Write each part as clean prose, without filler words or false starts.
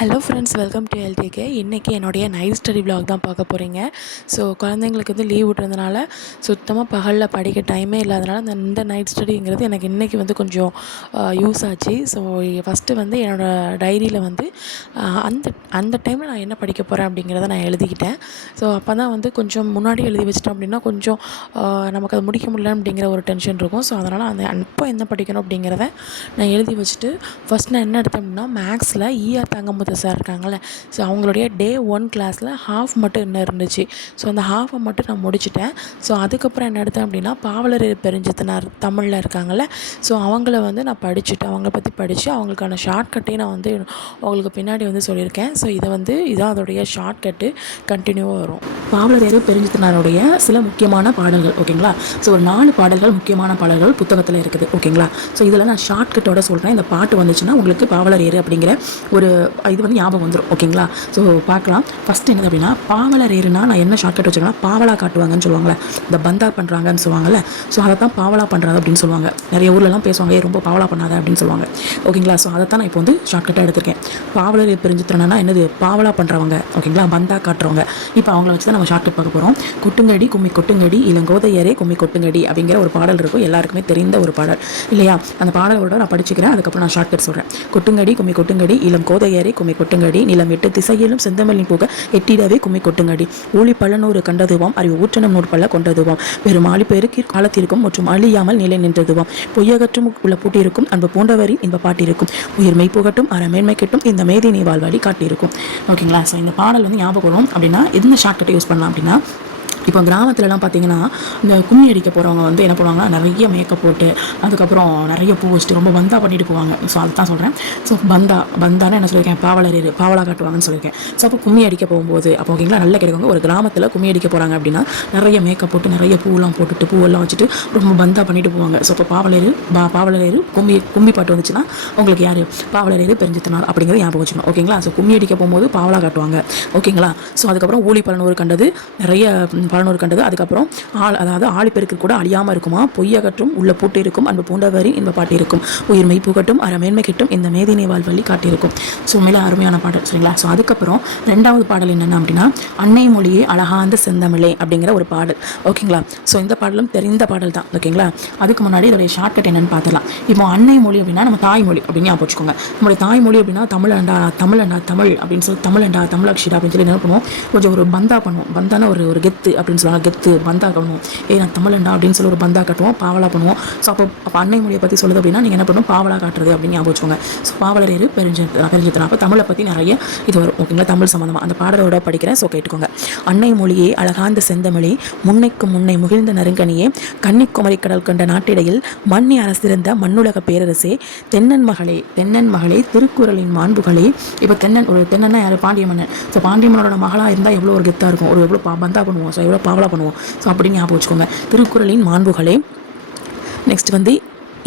Hello friends, welcome to LDK. இன்றைக்கி என்னுடைய night study vlog தான் பார்க்க போகிறீங்க. ஸோ குழந்தைங்களுக்கு வந்து லீவ் விட்டுறதுனால சுத்தமாக பகலில் படிக்க டைமே இல்லாதனால இந்த நைட் ஸ்டடிங்கிறது எனக்கு இன்றைக்கி வந்து கொஞ்சம் யூஸ் ஆச்சு. ஸோ ஃபஸ்ட்டு வந்து என்னோடய டைரியில் வந்து அந்த அந்த டைமில் நான் என்ன படிக்க போகிறேன் அப்படிங்கிறத நான் எழுதிக்கிட்டேன். ஸோ அப்போ தான் வந்து கொஞ்சம் முன்னாடி எழுதி வச்சிட்டோம் அப்படின்னா கொஞ்சம் நமக்கு அதை முடிக்க முடியல அப்படிங்கிற ஒரு டென்ஷன் இருக்கும். ஸோ அதனால் அப்போ என்ன படிக்கணும் அப்படிங்கிறத நான் எழுதி வச்சுட்டு ஃபஸ்ட் நான் என்ன எடுத்தேன் அப்படின்னா மேக்ஸில் தங்கமுத்து சார் இருக்காங்கள்ல, ஸோ அவங்களுடைய டே 1 கிளாஸில் ஹாஃப் மட்டும் இன்னும் இருந்துச்சு. ஸோ அந்த ஹாஃபை மட்டும் நான் முடிச்சிட்டேன். ஸோ அதுக்கப்புறம் என்ன எடுத்தேன் அப்படின்னா பாவலர் பெருஞ்சித்தனார் தமிழில் இருக்காங்கள்ல, ஸோ அவங்கள வந்து நான் படிச்சுட்டு அவங்கள பற்றி படித்து அவங்களுக்கான ஷார்ட்கட்டையும் நான் வந்து உங்களுக்கு பின்னாடி வந்து சொல்லியிருக்கேன். ஸோ இதான் அதோடைய ஷார்ட்கட்டு கண்டினியூவாக வரும். பாவலர் பெருஞ்சித்தனாருடைய சில முக்கியமான பாடல்கள், ஓகேங்களா. ஸோ ஒரு 4 பாடல்கள் முக்கியமான பாடல்கள் புத்தகத்தில் இருக்குது, ஓகேங்களா. ஸோ இதில் நான் ஷார்ட்கட்டோட சொல்கிறேன். இந்த பாட்டு வந்துச்சுன்னா உங்களுக்கு பாவலர் அப்படிங்கிற ஒரு இது வந்து ஞாபகம் வந்துடும், ஓகேங்களா. ஸோ பார்க்கலாம். ஃபஸ்ட்டு என்னது அப்படின்னா பாவலர் நான் என்ன ஷார்ட்கட் வச்சுக்கோங்கன்னா பாவலா காட்டுவாங்கன்னு சொல்லுவாங்கள்ல, இந்த பந்தா பண்ணுறாங்கன்னு சொல்லுவாங்கள்ல. ஸோ அதை தான் பாவலா பண்ணுறாங்க அப்படின்னு சொல்லுவாங்க. நிறைய ஊர்லலாம் பேசுவாங்க, ரொம்ப பாவலா பண்ணாத அப்படின்னு சொல்லுவாங்க, ஓகேங்களா. ஸோ அதை தான் நான் இப்போ வந்து ஷார்ட்கட்டாக எடுத்திருக்கேன். பாவலர் பெருஞ்சித்தனா என்னது பாவலா பண்ணுறவங்க, ஓகேங்களா, பந்தா காட்டுறவங்க. இப்போ அவங்கள வச்சு தான் நம்ம ஷார்ட்கட் பார்க்க போகிறோம். கொட்டுங்கடி கும்மி கொட்டுங்கடி இளங்கோதையரே கும்மி கொட்டுங்கடி அப்படிங்கிற ஒரு பாடல் இருக்கும், எல்லாருக்குமே தெரிந்த ஒரு பாடல் இல்லையா. அந்த பாடலோட நான் படிச்சுக்கிறேன், அதுக்கப்புறம் நான் ஷார்ட்கட் சொல்கிறேன். கொட்டுங்கடி கும்மி கொட்டுங்கடி இளம் கோதையரே கும்மி கொட்டுங்கடி நிலம் 8 திசையிலும் செந்தமிழின் புக எட்டிடவே கும்மி கொட்டுங்கடி ஊழி பல்லநூறு கண்டதுவாம் அறிவு ஊற்றனம் நூற்பல்ல கொண்டதுவாம் பெரும் ஆளி பெருக்கி காலத்திற்கும் மற்றும் அழியாமல் நிலை நின்றதுவாம் பொய்யகற்றும் உள்ள பூட்டியிருக்கும் அன்பு பூண்டவரின் இன்ப பாட்டிருக்கும் உயிர் மெய்ப்புகட்டும் அறமேன்மை கட்டும் இந்த மேதினை வாழ்வாடி காட்டியிருக்கும், ஓகேங்களா. ஸோ இந்த பாடல் வந்து ஞாபகம் வரும் அப்படின்னா இந்த ஷார்ட்கட்டை யூஸ் பண்ணலாம். அப்படின்னா இப்போ கிராமத்துலலாம் பார்த்தீங்கன்னா இந்த கும்மி அடிக்க போகிறவங்க வந்து என்ன பண்ணுவாங்கன்னா நிறைய மேக்கப் போட்டு அதுக்கப்புறம் நிறைய பூ வச்சுட்டு ரொம்ப பந்தா பண்ணிட்டு போவாங்க. ஸோ அதுதான் சொல்கிறேன். ஸோ பந்தான்னு என்ன சொல்லியிருக்கேன், பாவலா காட்டுவாங்கன்னு சொல்லியிருக்கேன். ஸோ அப்போ கும்மி அடிக்க போகும்போது அப்போ ஓகேங்களா நல்ல கிடைக்குங்க. ஒரு கிராமத்தில் கும்மி அடிக்க போகிறாங்க அப்படின்னா நிறைய மேக்கப் போட்டு நிறைய பூவெல்லாம் போட்டுட்டு பூவெல்லாம் வச்சுட்டு ரொம்ப பந்தா பண்ணிட்டு போவாங்க. ஸோ இப்போ பாவலர் கும்மி பாட்டு வந்துச்சுன்னா உங்களுக்கு யார் பாவலர் பெருஞ்சித்தனார் அப்படிங்கிறது ஞாபகம் வச்சுக்கணும், ஓகேங்களா. ஸோ கும்மி அடிக்க போகும்போது பாவலா காட்டுவாங்க, ஓகேங்களா. ஸோ அதுக்கப்புறம் ஊழி பலனூர் கண்டது நிறைய பலனூர் கண்டது, அதுக்கப்புறம் அதாவது ஆழிப்பெருக்கு கூட அழியாமல் இருக்குமா பொய்யகற்றும் உள்ள பூட்டு இருக்கும் அன்பு பூண்டவரி இன்ப பாட்டு இருக்கும் உயிர் மெய் புகட்டும் அறமேன்மை கிட்டும் இந்த மேதினை வாழ்வள்ளி காட்டியிருக்கும். ஸோ மேலே அருமையான பாடல், சரிங்களா. ஸோ அதுக்கப்புறம் 2வது பாடல் என்னென்ன அப்படின்னா அன்னை மொழியே அழகாந்த செந்தமிழே அப்படிங்கிற ஒரு பாடல், ஓகேங்களா. ஸோ இந்த பாடலும் தெரிந்த பாடல் தான், ஓகேங்களா. அதுக்கு முன்னாடி இதோடைய ஷார்ட்கட் என்னன்னு பார்த்துலாம். இப்போ அன்னை மொழி அப்படின்னா நம்ம தாய்மொழி அப்படின்னு ஞாபகம் வச்சுக்கோங்க. நம்மளுடைய தாய்மொழி அப்படின்னா தமிழ் அப்படின்னு சொல்லி தமிழ் அக்ஷரா அப்படின்னு சொல்லி என்ன பண்ணுவோம், கொஞ்சம் ஒரு பந்தா பண்ணுவோம். பந்தான ஒரு கெத்து அப்படின்னு சொல்லுவாங்க, கெத்து பந்தா கட்டுவோம். நான் தமிழண்டா அப்படின்னு சொல்லி ஒரு பந்தா கட்டுவோம், பாவலா பண்ணுவோம். ஸோ அப்போ அன்னை மொழியை பற்றி சொல்லுது அப்படின்னா நீங்கள் என்ன பண்ணுவோம் பாவலா காட்டுறது அப்படின்னு ஞாபகம் வச்சுக்கோங்க. ஸோ பாவலர் பெருஞ்சித்தனா அப்போ தமிழை பற்றி நிறைய இது வரும், ஓகேங்களா. தமிழ் சம்மந்தமாக அந்த பாடலோட படிக்கிறேன். ஸோ கேட்டுக்கோங்க. அன்னை மொழியே அழகாந்த செந்தமிழே முன்னைக்கும் முன்னை முகிழ்ந்த நறுங்கனியே கன்னிக்குமரி கடல் கண்ட நாட்டிடையில் மண்ணி அரசிருந்த மண்ணுலக பேரரசே தென்னன் மகளே திருக்குறளின் மாண்புகளே. இப்போ தென்னன்னா யார், பாண்டிய மன்னன். ஸோ பாண்டிய மன்னனோட மகளாக இருந்தால் எவ்வளோ ஒரு கெத்தாக இருக்கும், ஒரு எவ்வளோ பந்தா பண்ணுவோம், ஸோ எவ்வளோ பாவலா பண்ணுவோம். ஸோ அப்படின்னு ஞாபகம் வச்சுக்கோங்க. திருக்குறளின் மாண்புகளே. நெக்ஸ்ட் வந்து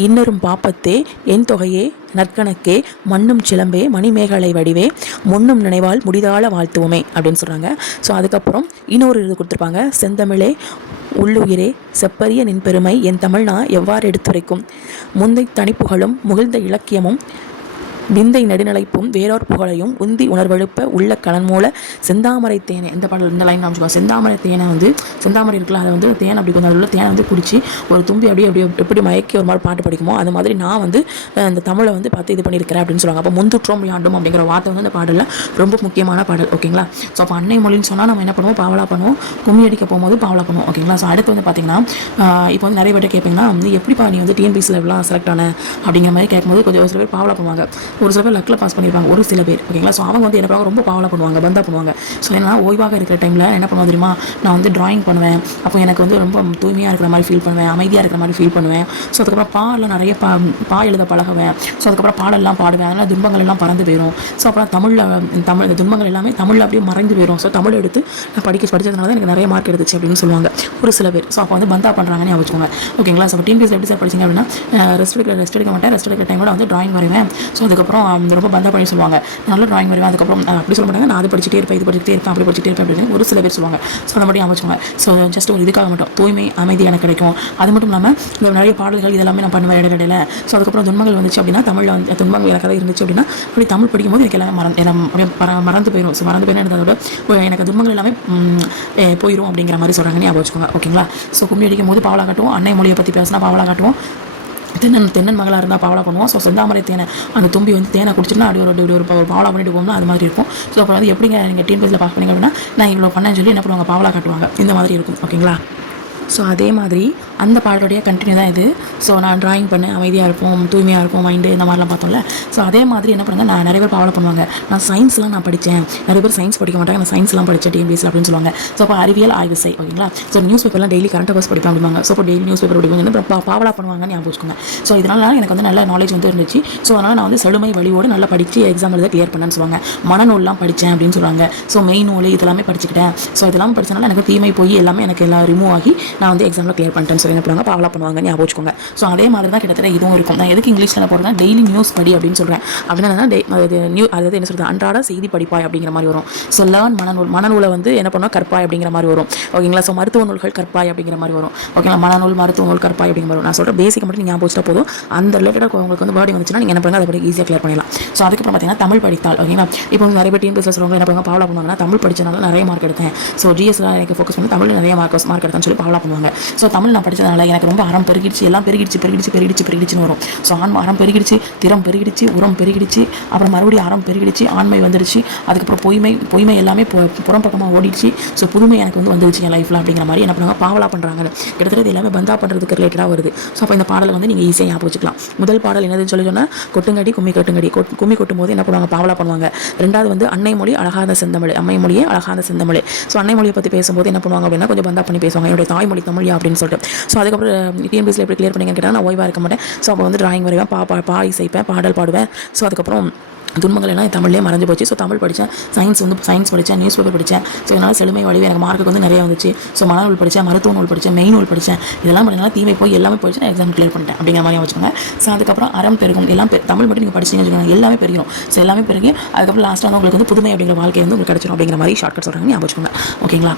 இன்னரும் பாப்பத்தே என் தொகையே நற்கணக்கே மண்ணும் சிலம்பே மணிமேகலை வடிவே முன்னும் நினைவால் முடிதால வாழ்த்துவோமே அப்படின்னு சொல்கிறாங்க. ஸோ அதுக்கப்புறம் இன்னொரு இது கொடுத்துருப்பாங்க, செந்தமிழே உள்ளுயிரே செப்பரிய நின் பெருமை என் தமிழ்னா எவ்வாறு எடுத்துரைக்கும் முந்தை தனிப்புகளும் முகிழ்ந்த இலக்கியமும் நிந்தை நெடுநிலைப்பும் வேறோர் புகழையும் உந்தி உணர்வெழுப்ப உள்ள கலன்மூல செந்தாமரை தேனை. இந்த பாடல் இந்த லைன் காமிச்சுக்கோங்க. செந்தாமரை தேனை வந்து செந்தாமரை இருக்கலாம், அதை வந்து தேனை அப்படி கொஞ்சம் உள்ள தேனை வந்து குடிச்சு ஒரு தும்பி அப்படியே எப்படி மயக்கி ஒரு மாதிரி பாட்டு படிக்குமோ அது மாதிரி நான் வந்து இந்த தமிழை வந்து பார்த்து இது பண்ணியிருக்கிறேன் அப்படின்னு சொல்லுவாங்க. அப்போ முந்துற்றோம் யாண்டும் அப்படிங்கிற வார்த்தை வந்து இந்த பாடலில் ரொம்ப முக்கியமான பாடல், ஓகேங்களா. ஸோ அப்போ அன்னை மொழின்னு சொன்னால் நம்ம என்ன பண்ணுவோம் பாவலா பண்ணுவோம், கும்மி அடிக்க போகும்போது பாவலா பண்ணுவோம், ஓகேங்களா. ஸோ அடுத்து வந்து பார்த்தீங்கன்னா இப்போ வந்து நிறைய பேர் கேட்பீங்கன்னா வந்து எப்படிப்பா நீ வந்து டிஎன்பிஎஸ்சியில் எவ்வளோ செலக்ட் ஆன அப்படிங்கிற மாதிரி கேட்கும்போது கொஞ்சம் ஒரு சில பேர் பாவலா பண்ணுவாங்க, ஒரு சில பேர் லக்கில் பாஸ் பண்ணியிருப்பாங்க, ஒரு சில பேர், ஓகேங்களா. ஸோ அவங்க வந்து என்ன ரொம்ப பாவலா பண்ணுவாங்க, பந்தா பண்ணுவாங்க. ஸோ ஏன்னா ஓய்வாக இருக்கிற டைமில் என்ன பண்ணுவோம் தெரியுமா, நான் வந்து ட்ராயிங் பண்ணுவேன். அப்போ எனக்கு வந்து ரொம்ப தூய்மையாக இருக்கிற மாதிரி ஃபீல் பண்ணுவேன், அமைதியாக இருக்கிற மாதிரி ஃபீல் பண்ணுவேன். ஸோ அதுக்கப்புறம் பாடலாம் நிறைய பா எழுத பழகுவேன். ஸோ அதுக்கப்புறம் பாடலாம் பாடுவேன், அதனால் துன்பங்கள் எல்லாம் பறந்து போயிடும். ஸோ அப்புறம் தமிழ் துன்பங்கள் எல்லாமே தமிழில் அப்படியே மறைந்து போயிடும். ஸோ தமிழ் எடுத்து நான் படித்ததுனால தான் எனக்கு நிறைய மார்க் எடுத்துச்சு அப்படின்னு சொல்லுவாங்க ஒரு சில பேர். ஸோ அப்போ வந்து பந்தா பண்ணுறாங்கன்னு வச்சுக்கோங்க, ஓகேங்களா. ஸோ டிஎன்பிஎஸ்சி எப்படி சார் படிச்சிங்க அப்படின்னா ரெஸ்ட் எடுக்க மாட்டேன், ரெஸ்ட் எடுக்கிற டைமோட வந்து ட்ராயிங் வரைவேன். ஸோ அதுக்கப்புறம் அதுக்கப்புறம் ரொம்ப பந்தா பண்ணி சொல்லுவாங்க, நல்ல ட்ராயிங் வரைவேன். அதுக்கப்புறம் அப்படி சொல்ல மாட்டாங்க, நான் அது படிச்சுட்டே இருப்பேன், இது படிச்சுட்டே இருப்பேன், அப்படி படிச்சுட்டே இருப்பேன் அப்படின்னு ஒரு சில பேர் சொல்லுவாங்க. ஸோ அந்த மாதிரி அமைச்சுவாங்க. ஸோ ஜஸ்ட் ஒரு இதுக்காக மட்டும் தூய்மை அமைதி எனக்கு கிடைக்கும். அது மட்டும் இல்லாமல் இந்த நிறைய பாடல்கள் இதெல்லாமே நான் பண்ணுவேன் இடையில. ஸோ அதுக்கப்புறம் துன்பங்கள் வந்துச்சு அப்படின்னா, தமிழில் வந்து துன்பங்கள் எனக்கு இருந்துச்சு அப்படின்னா அப்படி தமிழ் படிக்கும்போது எனக்கு எல்லாமே மறந்து போயிடும். ஸோ மறந்து போயிடும் அதோட எனக்கு துன்பங்கள் எல்லாமே போயிடும் அப்படிங்கிற மாதிரி சொல்கிறாங்கன்னு ஞாபகம் வச்சுக்கோங்க. ஓகேங்களா? ஸோ கும்மி அடிக்கும் போது பாவலா காட்டுவோம், அன்னை மொழியை பற்றி பேசினா பாவலா காட்டுவோம், தென்னன் மகளாக இருந்தால் பாவலா பண்ணுவோம். ஸோ செந்தாமரை தேனை அந்த தும்பி வந்து தேனை குடிச்சிட்டுனா அப்படி ஒரு பாவலா பண்ணிட்டு போகணும், அது மாதிரி இருக்கும். ஸோ அப்புறம் வந்து எப்படிங்க நீங்கள் டிஎன்பிஎஸ்சியில் பாஸ் பண்ணிங்க அப்படின்னா, நான் இவ்வளோ பண்ணேன்னு சொல்லி என்ன பண்ணுவாங்க, பாவலா காட்டுவாங்க. இந்த மாதிரி இருக்கும். ஓகேங்களா? ஸோ அதே மாதிரி அந்த பாடலுடைய கண்டினியூ தான் இது. ஸோ நான் ட்ராயிங் பண்ணேன், அமைதியாக இருப்போம், தூய்மையாக இருக்கும் மைண்டு, இந்த மாதிரிலாம் பார்த்தோம்ல. ஸோ அதே மாதிரி என்ன பண்ணுங்க, நான் நிறைய பேர் பாவலை பண்ணுவாங்க, நான் சயின்ஸ்லாம் நான் படித்தேன், நிறைய பேர் சயின்ஸ் படிக்க மாட்டாங்க, நான் சயின்ஸ்லாம் படித்தேன் டிஎன்பிஎஸ்சியில் அப்படின்னு சொல்லுவாங்க. ஸோ அப்போ அறிவியல் ஆய்வு செய். ஓகேங்களா? ஸோ நியூஸ் பேப்பர்லாம் டெய்லி கரண்ட் அஃபேர்ஸ் படிப்பேன் அப்படிவாங்க. ஸோ இப்போ டெய்லி நியூஸ் பேப்பர் படிப்பாங்க, பாவலா பண்ணுவாங்கன்னு ஞாபகம் வச்சுக்கோங்க. ஸோ இதனால் எனக்கு வந்து நல்ல நாலேஜ் வந்து இருந்துச்சு. ஸோ அதனால் நான் வந்து செழுமை வழியோடு நல்லா படித்து எக்ஸாம் எழுத கிளியர் பண்ணேன்னு சொல்லுவாங்க. மனநூல்லாம் படித்தேன் அப்படின்னு சொல்லுவாங்க. ஸோ மெயின் நூல் இதெல்லாமே படிச்சுக்கிட்டேன். ஸோ இதெல்லாம் படித்தனால எனக்கு தீமை போய் எல்லாமே எனக்கு எல்லாம் ரிமூவ் ஆகி நான் வந்து எக்ஸாமில் கிளியர் பண்ணிட்டேன்னு சொல்லி என்ன பண்ணுவாங்க, பாவலா பண்ணுவாங்க ஞாபகம் வச்சுக்கோங்க. ஸோ அதே மாதிரி தான் கிட்டத்தட்ட இதுவும் இருக்கும். நான் எதுக்கு இங்கிலீஷில் போடுறேன், டெய்லி நியூஸ் படி அப்படின்னு சொல்கிறேன். அப்படின்னா அதாவது என்ன சொல்கிறது, அன்றாட செய்தி படிப்பாய் அப்படிங்கிற மாதிரி வரும். ஸோ லேர்ன் மனநூலை வந்து என்ன பண்ணுவோம், கற்பாய் அப்படிங்கிற மாதிரி வரும். ஓகேங்களா? ஸோ மருத்துவ நூல்கள் கற்பாய் அப்படிங்கிற மாதிரி வரும். ஓகேங்களா? மனநூல் மருத்துவ நூல் கற்பாய் அப்படிங்கிற மாதிரி வரும். நான் சொல்கிற பேசிக் மட்டும் நீங்கள் ஞாபகம் வச்சுட்டா போதும். அந்த ரிலேட்டடாக உங்களுக்கு வந்து வேர்டிங் வந்துச்சுன்னா நீங்கள் என்ன பண்ணுங்க, அதை படி ஈஸியாக கிளியர் பண்ணிடலாம். ஸோ அதுக்கப்புறம் பார்த்தீங்கன்னா தமிழ் படித்தால். ஓகேங்களா? இப்போ நிறைய பேர் டிஎன்பிஎஸ்சியில் சொல்லுவாங்க, என்ன பண்ணுவாங்க, பாவலா பண்ணுவாங்கன்னா தமிழ் படித்தனால நிறைய மார்க் எடுத்தேன், ஸோ ஜிஎஸ்ல எனக்கு ஃபோக்கஸ் பண்ணி தமிழ் நிறைய மார்க் எடுத்தேன்னு சொல்லி பாவலா பண்ணுவாங்க. ஸோ தமிழ் நான் படித்ததுனால எனக்கு ரொம்ப அறம் பெருகிடுச்சு, எல்லாம் பெருகிடுச்சுன்னு வரும். ஸோ அறம் பெருகிடுச்சு, திறம் பெருகிடுச்சு, உரம் பெருகிடுச்சு, அப்புறம் மறுபடியும் அறம் பெருகிடுச்சு, ஆண்மை வந்துடுச்சு, அதுக்கப்புறம் பொய்மை எல்லாமே புறம் பக்கமாக ஓடிடுச்சு. ஸோ புதுமை எனக்கு வந்து வந்துடுச்சு என் லைஃப்பில் அப்படிங்கிற மாதிரி என்ன பண்ணுவாங்க, பாவலா பண்ணுறாங்க. கிட்டத்தட்ட எல்லாமே பந்தா பண்ணுறதுக்கு ரிலேட்டடாக வருது. ஸோ அப்போ இந்த பாடலை வந்து நீங்கள் ஈஸியாக ஞாபகம் வச்சுக்கலாம். முதல் பாடல் என்னதுன்னு சொல்லி சொன்னால் கொட்டுங்கடி கும்மி கட்டுங்கடி. கும்மி கொட்டும் போது என்ன பண்ணுவாங்க, பாவலா பண்ணுவாங்க. ரெண்டாவது வந்து அன்னை மொழி அழகாத செந்தமிழ், அம்மை மொழியே அழகாத செந்தமிழ். ஸோ அன்னை மொழியை பற்றி பேசும்போது என்ன பண்ணுவாங்க அப்படின்னா, கொஞ்சம் பந்தா பண்ணி பேசுவாங்க, என்னுடைய தாய்மொழி தமிழ் அப்படின்னு சொல்லிட்டு. ஸோ அதுக்கப்புறம் டிஎன்பிஎஸ்சியில் எப்படி கிளியர் பண்ணிங்கன்னு கேட்டால், நான் ஓய்வாக இருக்க மாட்டேன். ஸோ அப்போ வந்து ட்ராயிங் வரைவேன், பா இசைப்பேன், பாடல் பாடுவேன். ஸோ அதுக்கப்புறம் துன்பங்கள் எல்லாம் தமிழ்லேயே மறைஞ்சு போச்சு. ஸோ தமிழ் படித்தேன், சயின்ஸ் படித்தேன், நியூஸ் பேப்பர் படித்தேன். ஸோ இதனால் செழுமை வழிவு எனக்கு மார்க்கு வந்து நிறைய வந்துச்சு. ஸோ மனநூல் படித்தேன், மருத்துவ நூல் படித்தேன், மெயின் நூல் படித்தேன். இதெல்லாம் பண்ணனால தீமை போய் எல்லாமே போயிடுச்சு, நான் எக்ஸாம் கிளியர் பண்ணிட்டேன் அப்படிங்கிற மாதிரி வச்சுக்கோங்க. ஸோ அதுக்கப்புறம் அறம் பெருகும், எல்லாம் தமிழ் மட்டும் நீங்கள் படிச்சிங்கன்னு வச்சுக்கோங்க, எல்லாமே பெருகும். ஸோ எல்லாமே பெருகி அதுக்கப்புறம் லாஸ்ட்டாக வந்து உங்களுக்கு வந்து புதுமை அப்படிங்கிற வாழ்க்கை வந்து உங்களுக்கு கிடச்சிடும் அப்படிங்கிற மாதிரி ஷார்ட்கட் சொல்கிறாங்க, ஞாபகம் வச்சுக்கோங்க. ஓகேங்களா?